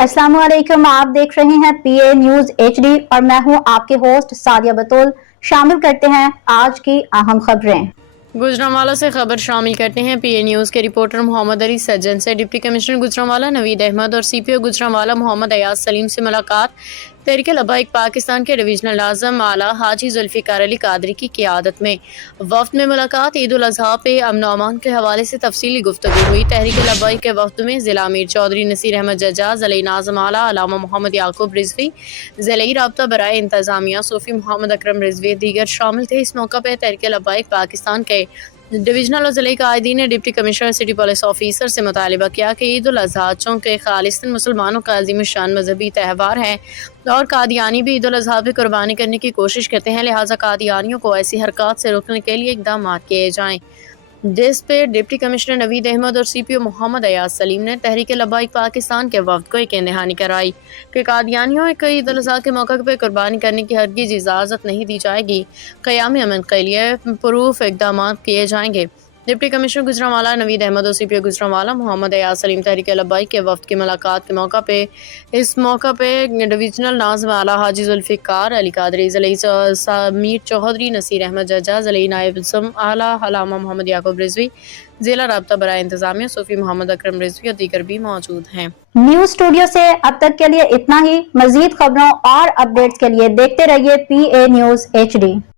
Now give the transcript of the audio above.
अस्सलाम वालेकुम, आप देख रहे हैं पीए न्यूज एचडी और मैं हूं आपके होस्ट सादिया बतूल। शामिल करते हैं आज की अहम खबरें। गुजरांवाला से खबर शामिल करते हैं। पीए न्यूज़ के रिपोर्टर मोहम्मद अली सज्जन से डिप्टी कमिश्नर गुजरांवाला नवीद अहमद और सीपीओ गुजरांवाला मोहम्मद अयाज सलीम से मुलाकात। तहरीक लब्बाइक पाकिस्तान के डिवीजनल आज़म आला हाजी जुल्फ़िकार अली कादरी की क़ियादत में वफ़द में मुलाकात। ईद उल अज़हा पे अमन व अमान के हवाले से तफसीली गुफ्तगू हुई। तहरीक लब्बाइक के वफ़द में ज़िला अमीर चौधरी नसीर अहमद जज्जा, ज़िले नाज़िम आला अल्लामा मोहम्मद याकूब रिजवी, ज़िले राब्ता बराए इंतज़ामिया सूफ़ी मोहम्मद अकरम रिजवी दीगर शामिल थे। इस मौका पर तहरीक लब्बाइक पाकिस्तान के डिवीजनल और ज़िले कायदीन ने deputy commissioner city police officer से मुतालबा किया कि ईद उल अज़हा चूँकि खालिस्तन मुसलमानों का अज़ीम शान मजहबी त्यौहार है और कादियानी भी ईद उल अज़हा पे कुर्बानी करने की कोशिश करते हैं, लिहाजा कादियानियों को ऐसी हरकत से रोकने के लिए इक़दाम किए जाएँ। जिस पे डिप्टी कमिश्नर नवीद अहमद और सीपीओ मोहम्मद अयाज सलीम ने तहरीक लब्बाइक पाकिस्तान के वफ़द को एक दहानी कराई कि कादियानियों को ईद उल अज़हा के मौके पर कुर्बानी करने की हरगिज़ इजाज़त नहीं दी जाएगी। क़याम अमन के लिए पुरूफ इक़दाम किए जाएंगे। डिप्टी कमिश्नर गुजरांवाला नवीद अहमद और सीपीओ गुजरांवाला मोहम्मद अयाज सलीम तहरीक लब्बाइक के वफ़द की मुलाकात के मौका पे इस मौका पे डिवीजनल नाज़िम आला हाजी जुल्फ़िकार अली कादरी, ज़िले अमीर चौधरी नसीर अहमद जज्जा, ज़िले नायब आला अल्लामा मोहम्मद याकूब रिजवी, ज़िला राब्ता बराए इंतज़ामिया सूफ़ी मोहम्मद अकरम रिजवी और दीगर भी मौजूद हैं। न्यूज स्टूडियो से अब तक के लिए इतना ही। मजीद खबरों और अपडेट्स के लिए देखते रहिए पीए न्यूज एचडी।